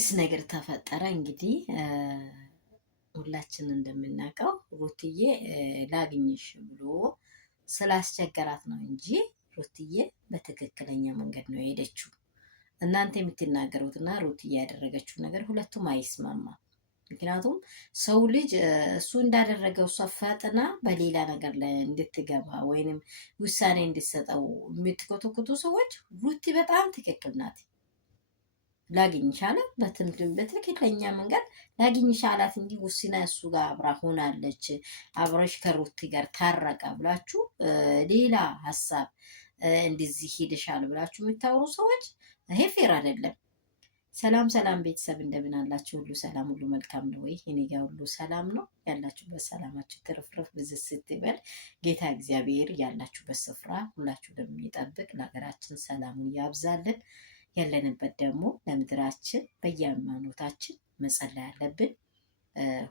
አዲስ ነገር ተፈጠረ። እንግዲህ ሁላችን እንደምናውቀው ሩትዬ ላግኝሽ ብሎ ስላስቸገራት ነው እንጂ ሩትዬ በትክክለኛ መንገድ ነው የሄደችው። እናንተ የምትናገሩትና ሩትዬ ያደረገችው ነገር ሁለቱም አይስማማም። ምክንያቱም ሰው ልጅ እሱ እንዳደረገው እሷ ፈጥና በሌላ ነገር ላይ እንድትገባ ወይንም ውሳኔ እንድትሰጠው የምትኮተኩቱ ሰዎች ሩቲ በጣም ትክክል ናት። ላግኝሽ አለ በትክክለኛ መንገድ ላግኝሽ አላት እንጂ ውስና እሱ ጋር አብራ ሆናለች፣ አብረሽ ከሩቲ ጋር ታረቀ ብላችሁ ሌላ ሀሳብ እንደዚህ ሄደሻል ብላችሁ የምታወሩ ሰዎች ይሄ ፌር አይደለም። ሰላም ሰላም ቤተሰብ እንደምን አላችሁ? ሁሉ ሰላም ሁሉ መልካም ነው ወይ? እኔ ጋር ሁሉ ሰላም ነው። ያላችሁበት ሰላማችሁ ትርፍርፍ ብዝት ስትበል ጌታ እግዚአብሔር ያላችሁበት ስፍራ ሁላችሁ እንደሚጠብቅ ለሀገራችን ሰላሙን ያብዛልን። ያለንበት ደግሞ ለምድራችን በየሃይማኖታችን መጸለይ ያለብን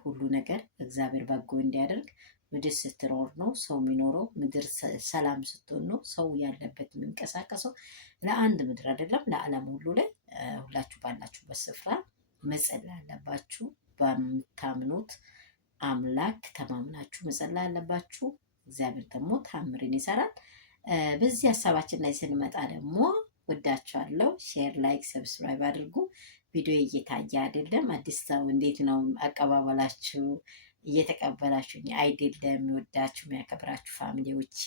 ሁሉ ነገር እግዚአብሔር በጎ እንዲያደርግ። ምድር ስትኖር ነው ሰው የሚኖረው። ምድር ሰላም ስትሆን ነው ሰው ያለበት የሚንቀሳቀሰው። ለአንድ ምድር አይደለም ለዓለም ሁሉ ላይ ሁላችሁ ባላችሁበት ስፍራ መጸለይ አለባችሁ። በምታምኑት አምላክ ተማምናችሁ መጸለይ አለባችሁ። እግዚአብሔር ደግሞ ታምርን ይሰራል። በዚህ ሀሳባችን ላይ ስንመጣ ደግሞ ወዳችኋለሁ። ሼር፣ ላይክ፣ ሰብስክራይብ አድርጉ። ቪዲዮ እየታየ አይደለም። አዲስ ሰው እንዴት ነው አቀባበላችሁ? እየተቀበላችሁ አይደለም? የሚወዳችሁ የሚያከብራችሁ ፋሚሊዎቼ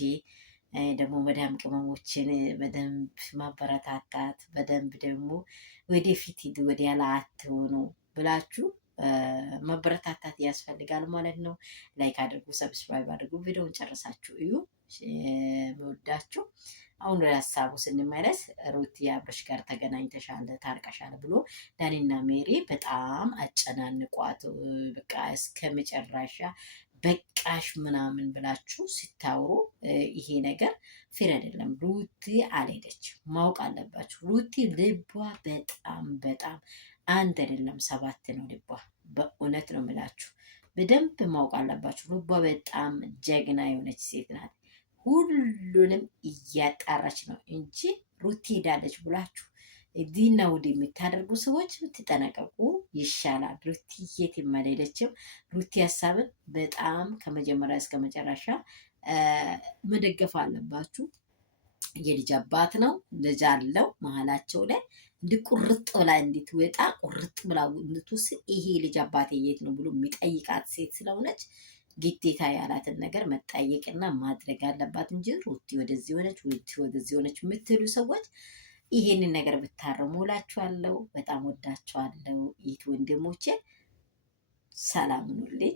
ደግሞ መዳም ቅመሞችን በደንብ ማበረታታት፣ በደንብ ደግሞ ወደፊት ሂዱ ወደ ያላ አትሆኑ ብላችሁ መበረታታት ያስፈልጋል ማለት ነው። ላይክ አድርጉ፣ ሰብስክራይብ አድርጉ። ቪዲዮውን ጨርሳችሁ እዩ። የሚወዳችሁ አሁን ወደ ሀሳቡ ስንመለስ ሩቲ አብርሽ ጋር ተገናኝተሻል ታርቀሻል ብሎ ዳኒና ሜሪ በጣም አጨናንቋት በቃ እስከ መጨረሻ በቃሽ ምናምን ብላችሁ ሲታወሩ ይሄ ነገር ፌር አይደለም። ሩቲ አልሄደች ማወቅ አለባችሁ። ሩቲ ልቧ በጣም በጣም አንድ አይደለም 7 ነው ልቧ። በእውነት ነው የምላችሁ። በደንብ ማወቅ አለባችሁ። ልቧ በጣም ጀግና የሆነች ሴት ናት። ሁሉንም እያጣራች ነው እንጂ ሩቲ ሄዳለች ብላችሁ እዚህና ወደ የምታደርጉ ሰዎች ትጠነቀቁ ይሻላል። ሩቲ የትም አልሄደችም። ሩቲ ሀሳብን በጣም ከመጀመሪያ እስከ መጨረሻ መደገፍ አለባችሁ። የልጅ አባት ነው፣ ልጅ አለው መሀላቸው ላይ ቁርጥ ብላ እንድትወጣ ቁርጥ ብላ እንድትወስድ ይሄ ልጅ አባቴ የት ነው ብሎ የሚጠይቃት ሴት ስለሆነች ግዴታ ያላትን ነገር መጠየቅና ማድረግ አለባት እንጂ ሩቲ ወደዚህ ሆነች ሩቲ ወደዚህ ሆነች የምትሉ ሰዎች ይሄንን ነገር ብታረሙ እላችኋለሁ። በጣም ወዳችኋለሁ። ይት ወንድሞቼ ሰላም ሁኑልኝ።